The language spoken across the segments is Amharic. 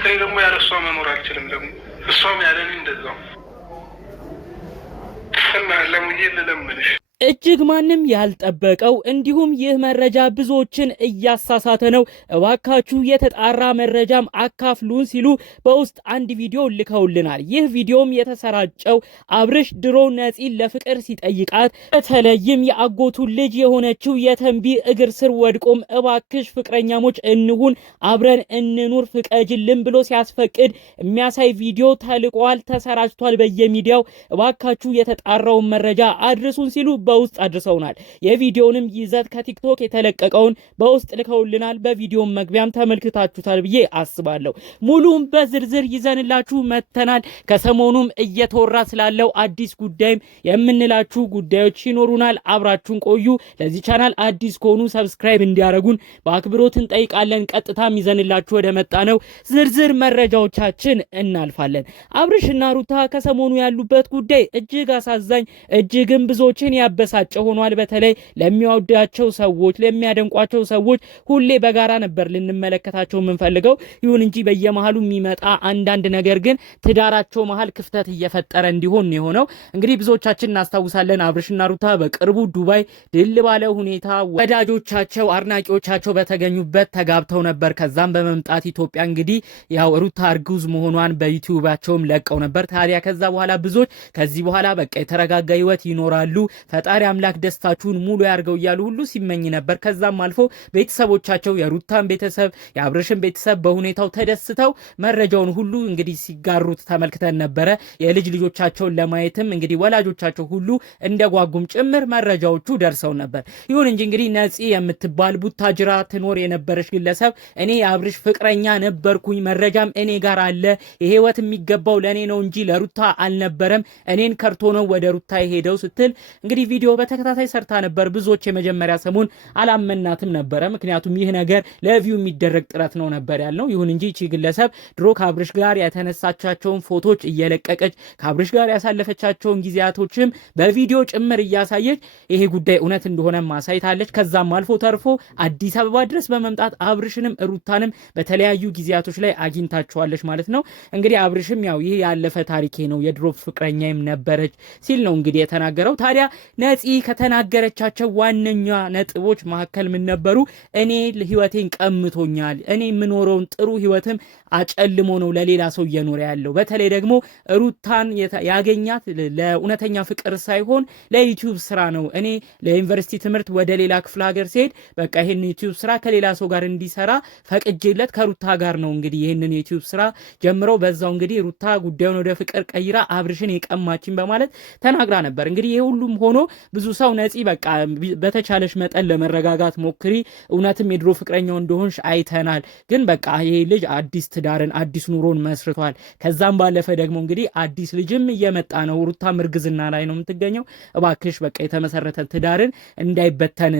እኔ ደግሞ ያለ እሷ መኖር አልችልም። ደግሞ እሷም ያለ እኔ እንደዛው እና ለሙዬ ልለምንሽ እጅግ ማንም ያልጠበቀው እንዲሁም ይህ መረጃ ብዙዎችን እያሳሳተ ነው፣ እባካችሁ የተጣራ መረጃም አካፍሉን ሲሉ በውስጥ አንድ ቪዲዮ ልከውልናል። ይህ ቪዲዮም የተሰራጨው አብርሽ ድሮ ነፂን ለፍቅር ሲጠይቃት በተለይም የአጎቱ ልጅ የሆነችው የተንቢ እግር ስር ወድቆም እባክሽ ፍቅረኛሞች እንሁን፣ አብረን እንኑር፣ ፍቀጅልን ብሎ ሲያስፈቅድ የሚያሳይ ቪዲዮ ተልቋል፣ ተሰራጭቷል በየሚዲያው። እባካችሁ የተጣራውን መረጃ አድርሱን ሲሉ በውስጥ አድርሰውናል። የቪዲዮንም ይዘት ከቲክቶክ የተለቀቀውን በውስጥ ልከውልናል። በቪዲዮም መግቢያም ተመልክታችሁታል ብዬ አስባለሁ። ሙሉም በዝርዝር ይዘንላችሁ መተናል። ከሰሞኑም እየተወራ ስላለው አዲስ ጉዳይም የምንላችሁ ጉዳዮች ይኖሩናል። አብራችሁን ቆዩ። ለዚህ ቻናል አዲስ ከሆኑ ሰብስክራይብ እንዲያደርጉን በአክብሮት እንጠይቃለን። ቀጥታም ይዘንላችሁ ወደ መጣ ነው ዝርዝር መረጃዎቻችን እናልፋለን። አብርሽና ሩታ ከሰሞኑ ያሉበት ጉዳይ እጅግ አሳዛኝ፣ እጅግም ብዙዎችን ያበሳጨ ሆኗል። በተለይ ለሚወዳቸው ሰዎች፣ ለሚያደንቋቸው ሰዎች ሁሌ በጋራ ነበር ልንመለከታቸው የምንፈልገው። ይሁን እንጂ በየመሃሉ የሚመጣ አንዳንድ ነገር ግን ትዳራቸው መሃል ክፍተት እየፈጠረ እንዲሆን የሆነው። እንግዲህ ብዙዎቻችን እናስታውሳለን። አብርሽና ሩታ በቅርቡ ዱባይ ድል ባለ ሁኔታ ወዳጆቻቸው፣ አድናቂዎቻቸው በተገኙበት ተጋብተው ነበር። ከዛም በመምጣት ኢትዮጵያ እንግዲህ ያው ሩታ እርጉዝ መሆኗን በዩቲዩባቸውም ለቀው ነበር። ታዲያ ከዛ በኋላ ብዙዎች ከዚህ በኋላ በቃ የተረጋጋ ህይወት ይኖራሉ፣ ፈጣሪ አምላክ ደስታችሁን ሙሉ ያርገው እያሉ ሁሉ ሲመኝ ነበር። ከዛም አልፎ ቤተሰቦቻቸው የሩታን ቤተሰብ የአብርሽን ቤተሰብ በሁኔታው ተደስተው መረጃውን ሁሉ እንግዲህ ሲጋሩት ተመልክተን ነበረ። የልጅ ልጆቻቸውን ለማየትም እንግዲህ ወላጆቻቸው ሁሉ እንደጓጉም ጭምር መረጃዎቹ ደርሰው ነበር። ይሁን እንጂ እንግዲህ ነፂ የምትባል ቡታጅራ ትኖር የነበረች ግለሰብ እኔ የአብርሽ ፍቅረኛ ነበርኩኝ፣ መረጃም እኔ ጋር አለ፣ የህይወት የሚገባው ለእኔ ነው እንጂ ለሩታ አልነበረም፣ እኔን ከርቶ ነው ወደ ሩታ የሄደው ስትል እንግዲህ ቪዲዮ በተከታታይ ሰርታ ነበር። ብዙዎች የመጀመሪያ ሰሞን አላመናትም ነበረ። ምክንያቱም ይህ ነገር ለቪው የሚደረግ ጥረት ነው ነበር ያልነው። ይሁን እንጂ እቺ ግለሰብ ድሮ ከአብርሽ ጋር የተነሳቻቸውን ፎቶች እየለቀቀች ከአብርሽ ጋር ያሳለፈቻቸውን ጊዜያቶችም በቪዲዮ ጭምር እያሳየች ይሄ ጉዳይ እውነት እንደሆነ ማሳይታለች። ከዛም አልፎ ተርፎ አዲስ አበባ ድረስ በመምጣት አብርሽንም ሩታንም በተለያዩ ጊዜያቶች ላይ አግኝታቸዋለች ማለት ነው። እንግዲህ አብርሽም ያው ይህ ያለፈ ታሪኬ ነው የድሮ ፍቅረኛዬም ነበረች ሲል ነው እንግዲህ የተናገረው። ታዲያ ነፂ ከተናገረቻቸው ዋነኛ ነጥቦች መካከል ምን ነበሩ? እኔ ህይወቴን ቀምቶኛል፣ እኔ የምኖረውን ጥሩ ህይወትም አጨልሞ ነው ለሌላ ሰው እየኖረ ያለው። በተለይ ደግሞ ሩታን ያገኛት ለእውነተኛ ፍቅር ሳይሆን ለዩቲዩብ ስራ ነው። እኔ ለዩኒቨርሲቲ ትምህርት ወደ ሌላ ክፍለ ሀገር ሲሄድ በቃ ይሄን ዩቲዩብ ስራ ከሌላ ሰው ጋር እንዲሰራ ፈቅጄለት ከሩታ ጋር ነው እንግዲህ ይሄንን ዩቲዩብ ስራ ጀምረው በዛው እንግዲህ ሩታ ጉዳዩን ወደ ፍቅር ቀይራ አብርሽን የቀማችን በማለት ተናግራ ነበር። እንግዲህ ይሄ ሁሉም ሆኖ ብዙ ሰው ነፂ በቃ በተቻለሽ መጠን ለመረጋጋት ሞክሪ፣ እውነትም የድሮ ፍቅረኛው እንደሆንሽ አይተናል፣ ግን በቃ ይሄ ልጅ አዲስ ትዳርን አዲስ ኑሮን መስርቷል። ከዛም ባለፈ ደግሞ እንግዲህ አዲስ ልጅም እየመጣ ነው፣ ሩታም እርግዝና ላይ ነው የምትገኘው፣ እባክሽ በቃ የተመሰረተ ትዳርን እንዳይበተን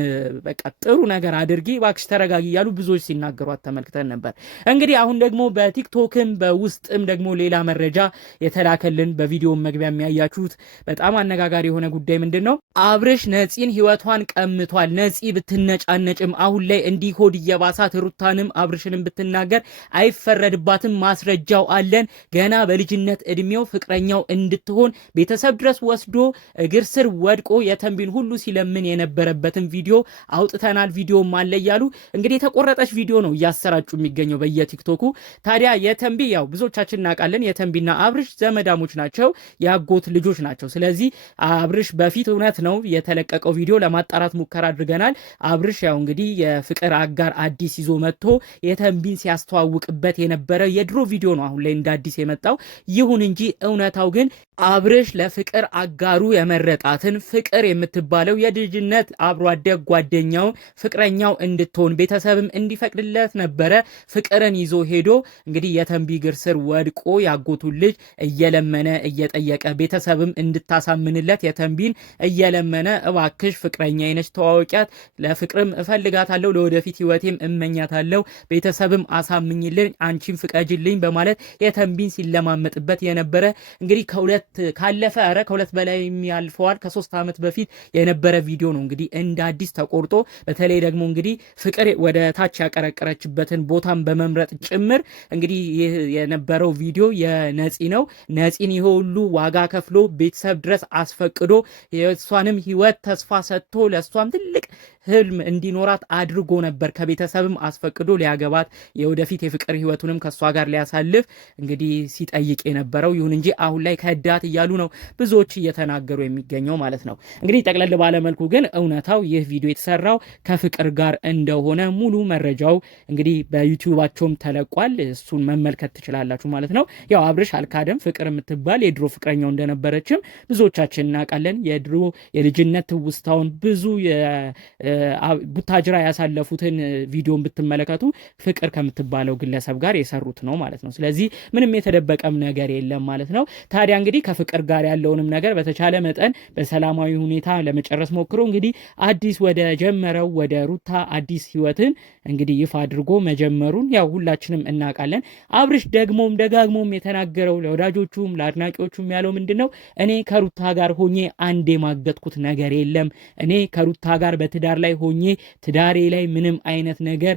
በቃ ጥሩ ነገር አድርጊ፣ እባክሽ ተረጋጊ እያሉ ብዙዎች ሲናገሯት ተመልክተን ነበር። እንግዲህ አሁን ደግሞ በቲክቶክም በውስጥም ደግሞ ሌላ መረጃ የተላከልን በቪዲዮ መግቢያ የሚያያችሁት በጣም አነጋጋሪ የሆነ ጉዳይ ምንድን ነው? አብርሽ ነፂን ህይወቷን ቀምቷል። ነፂ ብትነጫነጭም አሁን ላይ እንዲህ ሆድ እየባሳት ሩታንም አብርሽንም ብትናገር አይፈረድባትም፣ ማስረጃው አለን። ገና በልጅነት እድሜው ፍቅረኛው እንድትሆን ቤተሰብ ድረስ ወስዶ እግር ስር ወድቆ የተንቢን ሁሉ ሲለምን የነበረበትን ቪዲዮ አውጥተናል፣ ቪዲዮም አለ እያሉ እንግዲህ የተቆረጠች ቪዲዮ ነው እያሰራጩ የሚገኘው በየቲክቶኩ። ታዲያ የተንቢ ያው ብዙዎቻችን እናውቃለን፣ የተንቢና አብርሽ ዘመዳሞች ናቸው፣ ያጎት ልጆች ናቸው። ስለዚህ አብርሽ በፊት እውነት ነው የተለቀቀው ቪዲዮ ለማጣራት ሙከራ አድርገናል። አብርሽ ያው እንግዲህ የፍቅር አጋር አዲስ ይዞ መጥቶ የተንቢን ሲያስተዋውቅበት የነበረ የድሮ ቪዲዮ ነው አሁን ላይ እንደ አዲስ የመጣው። ይሁን እንጂ እውነታው ግን አብርሽ ለፍቅር አጋሩ የመረጣትን ፍቅር የምትባለው የልጅነት አብሮ አደግ ጓደኛው ፍቅረኛው እንድትሆን ቤተሰብም እንዲፈቅድለት ነበረ ፍቅርን ይዞ ሄዶ እንግዲህ የተንቢ እግር ስር ወድቆ ያጎቱን ልጅ እየለመነ እየጠየቀ ቤተሰብም እንድታሳምንለት የተንቢን እየለመነ እባክሽ ፍቅረኛዬ ነች ተዋወቂያት፣ ለፍቅርም እፈልጋታለሁ፣ ለወደፊት ህይወቴም እመኛታለሁ፣ ቤተሰብም አሳምኝልኝ፣ አንቺም ፍቀጅልኝ በማለት የተንቢን ሲለማመጥበት የነበረ እንግዲህ ከሁለት በላይ ያልፈዋል ከ3 ዓመት በፊት የነበረ ቪዲዮ ነው። እንግዲህ እንደ አዲስ ተቆርጦ በተለይ ደግሞ እንግዲህ ፍቅር ወደ ታች ያቀረቀረችበትን ቦታን በመምረጥ ጭምር እንግዲህ የነበረው ቪዲዮ የነፂ ነው። ነፂን ይሄ ሁሉ ዋጋ ከፍሎ ቤተሰብ ድረስ አስፈቅዶ የእሷንም ህይወት ተስፋ ሰጥቶ ለእሷም ትልቅ ህልም እንዲኖራት አድርጎ ነበር። ከቤተሰብም አስፈቅዶ ሊያገባት የወደፊት የፍቅር ህይወቱንም ከእሷ ጋር ሊያሳልፍ እንግዲህ ሲጠይቅ የነበረው። ይሁን እንጂ አሁን ላይ ከዳት እያሉ ነው ብዙዎች እየተናገሩ የሚገኘው ማለት ነው። እንግዲህ ጠቅለል ባለመልኩ ግን እውነታው ይህ ቪዲዮ የተሰራው ከፍቅር ጋር እንደሆነ ሙሉ መረጃው እንግዲህ በዩቲዩባቸውም ተለቋል። እሱን መመልከት ትችላላችሁ ማለት ነው። ያው አብርሽ አልካደም፣ ፍቅር የምትባል የድሮ ፍቅረኛው እንደነበረችም ብዙዎቻችን እናውቃለን። የድሮ የልጅነት ትውስታውን ብዙ ቡታጅራ ያሳለፉትን ቪዲዮን ብትመለከቱ ፍቅር ከምትባለው ግለሰብ ጋር የሰሩት ነው ማለት ነው። ስለዚህ ምንም የተደበቀም ነገር የለም ማለት ነው። ታዲያ እንግዲህ ከፍቅር ጋር ያለውንም ነገር በተቻለ መጠን በሰላማዊ ሁኔታ ለመጨረስ ሞክሮ እንግዲህ አዲስ ወደ ጀመረው ወደ ሩታ አዲስ ህይወትን እንግዲህ ይፋ አድርጎ መጀመሩን ያው ሁላችንም እናውቃለን። አብርሽ ደግሞም ደጋግሞም የተናገረው ለወዳጆቹም ለአድናቂዎቹም ያለው ምንድነው? እኔ ከሩታ ጋር ሆኜ አንድ የማገጥኩት ነገር የለም። እኔ ከሩታ ጋር በትዳር ላይ ሆኜ ትዳሬ ላይ ምንም አይነት ነገር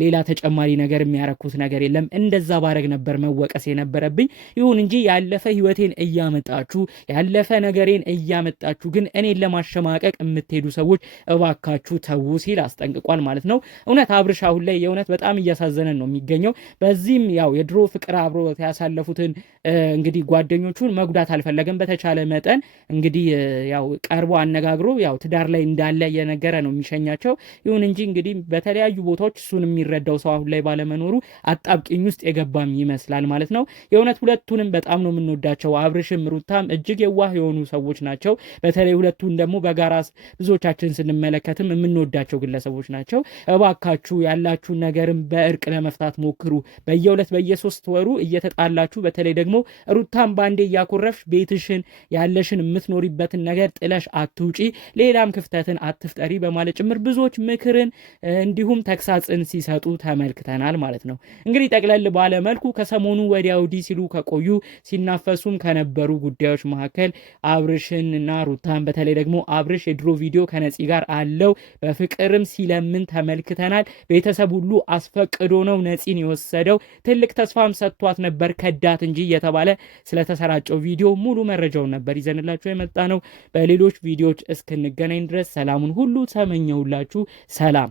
ሌላ ተጨማሪ ነገር የሚያረኩት ነገር የለም። እንደዛ ባረግ ነበር መወቀስ የነበረብኝ። ይሁን እንጂ ያለፈ ህይወቴን እያመጣችሁ ያለፈ ነገሬን እያመጣችሁ ግን እኔን ለማሸማቀቅ የምትሄዱ ሰዎች እባካችሁ ተዉ ሲል አስጠንቅቋል ማለት ነው። እውነት አብርሽ አሁን ላይ የእውነት በጣም እያሳዘነን ነው የሚገኘው። በዚህም ያው የድሮ ፍቅር አብሮ ያሳለፉትን እንግዲህ ጓደኞቹን መጉዳት አልፈለገም። በተቻለ መጠን እንግዲህ ያው ቀርቦ አነጋግሮ ያው ትዳር ላይ እንዳለ የነገረ ነው የሚሸኛቸው። ይሁን እንጂ እንግዲህ በተለያዩ ቦታዎች እሱን የሚረዳው ሰው አሁን ላይ ባለመኖሩ አጣብቂኝ ውስጥ የገባም ይመስላል ማለት ነው። የእውነት ሁለቱንም በጣም ነው የምንወዳቸው። አብርሽም ሩታም እጅግ የዋህ የሆኑ ሰዎች ናቸው። በተለይ ሁለቱን ደግሞ በጋራ ብዙዎቻችን ስንመለከትም የምንወዳቸው ግለሰቦች ናቸው። እባካችሁ ያላችሁን ነገርም በእርቅ ለመፍታት ሞክሩ። በየ2 በየ3 ወሩ እየተጣላችሁ በተለይ ደግሞ ሩታም ባንዴ እያኮረፍሽ ቤትሽን ያለሽን የምትኖሪበትን ነገር ጥለሽ አትውጪ፣ ሌላም ክፍተትን አትፍጠሪ በማለት ጭምር ብዙዎች ምክርን እንዲሁም ተግሳጽን ሲሰጡ ተመልክተናል ማለት ነው። እንግዲህ ጠቅለል ባለ መልኩ ከሰሞኑ ወዲያ ወዲህ ሲሉ ከቆዩ ሲናፈሱም ከነበሩ ጉዳዮች መካከል አብርሽንና ሩታን በተለይ ደግሞ አብርሽ የድሮ ቪዲዮ ከነፂ ጋር አለው በፍቅርም ሲለምን ተመልክተናል። ቤተሰብ ሁሉ አስፈቅዶ ነው ነፂን የወሰደው። ትልቅ ተስፋም ሰጥቷት ነበር ከዳት እንጂ የተባለ ስለተሰራጨው ቪዲዮ ሙሉ መረጃውን ነበር ይዘንላችሁ የመጣ ነው። በሌሎች ቪዲዮዎች እስክንገናኝ ድረስ ሰላሙን ሁሉ ተመኘሁላችሁ። ሰላም።